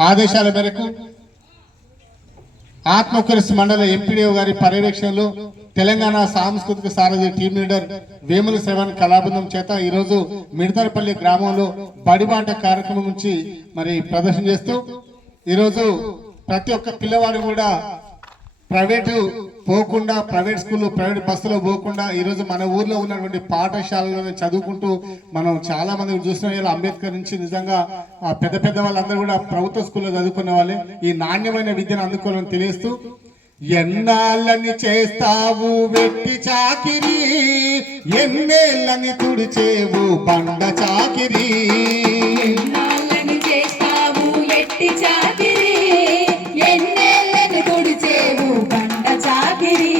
ఆదేశాల మేరకు ఆత్మకూరు మండల ఎంపీడీఓ గారి పర్యవేక్షణలో తెలంగాణ సాంస్కృతిక సారథి టీం లీడర్ వేముల శ్రవణ్ కళాబృందం చేత ఈరోజు మిడతలపల్లి గ్రామంలో బడిబాట కార్యక్రమం నుంచి మరి ప్రదర్శన చేస్తూ ఈరోజు ప్రతి ఒక్క పిల్లవాడు కూడా ప్రైవేటు పోకుండా ప్రైవేట్ స్కూల్లో ప్రైవేట్ బస్సులో పోకుండా ఈరోజు మన ఊర్లో ఉన్నటువంటి పాఠశాలలో చదువుకుంటూ మనం చాలా మంది చూసిన అంబేద్కర్ నుంచి నిజంగా పెద్ద పెద్ద వాళ్ళందరూ కూడా ప్రభుత్వ స్కూల్లో చదువుకునే వాళ్ళే ఈ నాణ్యమైన విద్యను అందుకోవాలని తెలియస్తూ ఎన్నాళ్ళని చేస్తావు వెట్టి చాకిరి ఎన్నేళ్ళని తుడిచేవు బండ చాకిరి ఎన్నాళ్ళని చేస్తావు వెట్టి చాకిరి ఎన్నేళ్ళని తుడిచేవు బండ చాకిరి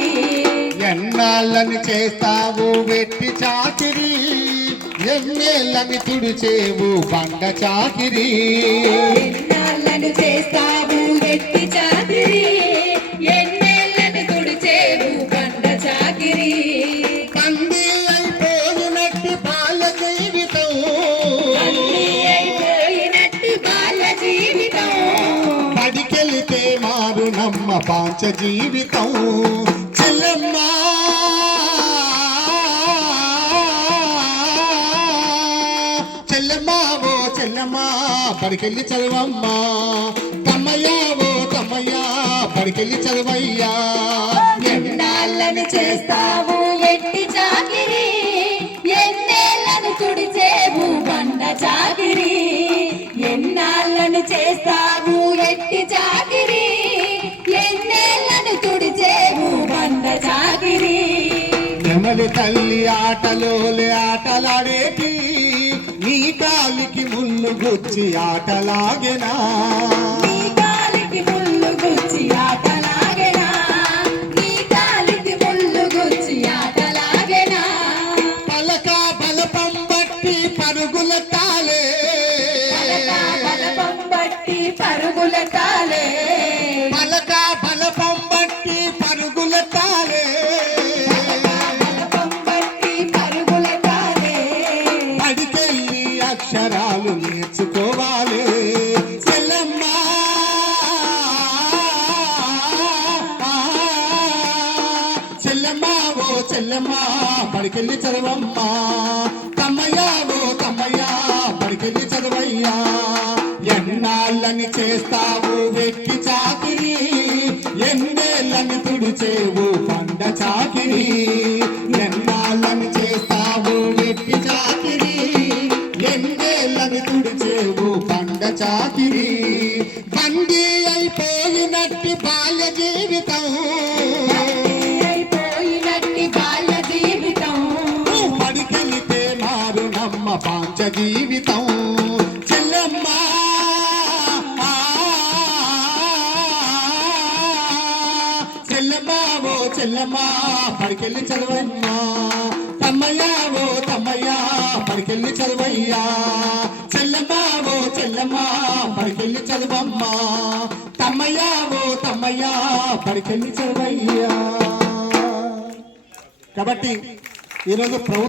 ఎన్నాళ్ళని చేస్తావు వెట్టి చాకిరి ఎన్నేళ్ళని తుడిచేవు బండ చాకిరి ఎన్నాళ్ళని చేస్తావు వెట్టి చాకిరి ఎన్నేళ్ళని తుడిచేవు బండ చాకిరి పంది అయిపోయినట్టు బాల జీవితం అయిపోయినట్టు బాల జీవితం బడికెళితే మారు నమ్మ పాంచ జీవితం చెల్లమ్మ చెల్లమ్మ ఓ చెల్లమ్మ బడికెళ్ళి చదవమ్మ తమ్మయ్య ఓ తమ్మయ్య బడికెళ్ళి చదవయ్యా ఎన్నాళ్ళని చేస్తావు వెట్టి చాకిరి ఎన్నేళ్ళని తుడిచేవు బండ చాకిరి ఎన్నాళ్ళని చేస్తావు వెట్టి చాకిరి ఎన్నేళ్ళని తుడిచేవు బండ చాకిరి నెమలి తల్లి ఆటలోలే ఆటలాడేటి నీ కాలికి ముళ్ళు గుచ్చి ఆటలాగెనా నీ కాలికి ముళ్ళు గుచ్చి ఆటలాగెనా నీ కాలికి ముళ్ళు గుచ్చి ఆటలాగెనా పలక బలపం బట్టి పరుగుల తాలే బలపం బట్టి పరుగుల తాలే పలక బలపం బట్టి పరుగుల తాలే బలపం బట్టి పరుగుల తాలే అడికెళ్ళి అక్షరాలు నేర్చుకోవాలి చెల్లమ్మ చెల్లమ్మ ఓ చెల్లమ్మ బడికెళ్ళి చదవమ్మ తమ్మయ్య ఓ తమ్మయ్య బడికెళ్ళి చదవయ్యా ఎన్నాళ్ళని చేస్తావు వెట్టి చాకిరి ఎన్నేళ్ళని తుడిచేవు బండ చాకిరి ఎన్నాళ్ళని చేస్తావు వెట్టి చాకిరి ఎన్నేళ్ళని తుడిచేవు బండ చాకిరి బండి అయిపోయినట్టు బాల్య జీవితం అయిపోయినట్టి బాల జీవితం బడికెళితే మారు నమ్మ పాంచ జీవితం చెల్లమ్మ చెల్లమ్మ ఓ చెల్లమ్మ బడికెళ్ళి చదవమ్మా తమ్మయ్య ఓ తమ్మయ్య బడికెళ్ళి చదవయ్యా చెల్లమ్మ ఓ చెల్లమ్మ బడికెళ్ళి చదవమ్మా తమ్మయ్య ఓ తమ్మయ్య బడికెళ్ళి చదవయ్యా కాబట్టి ఈరోజు